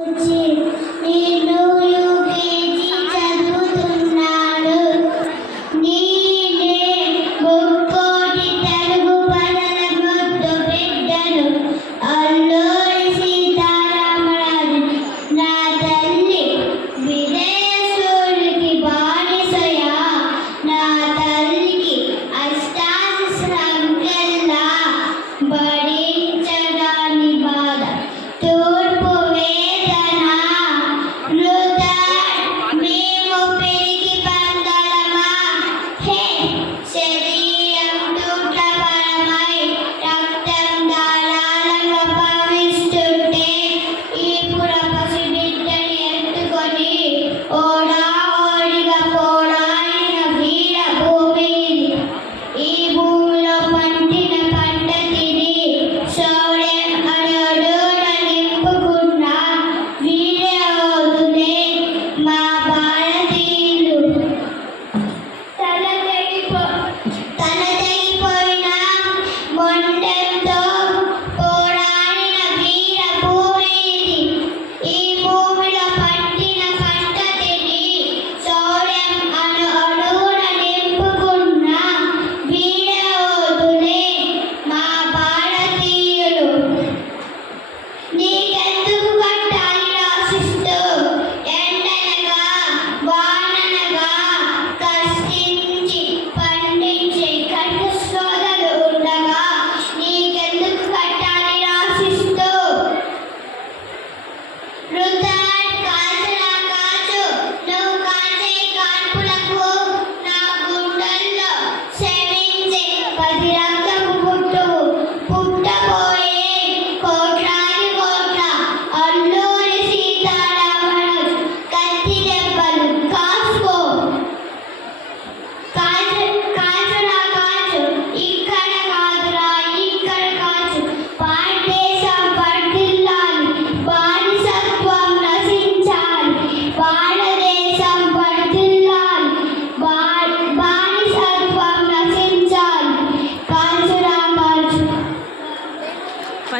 Thank you.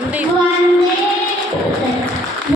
Công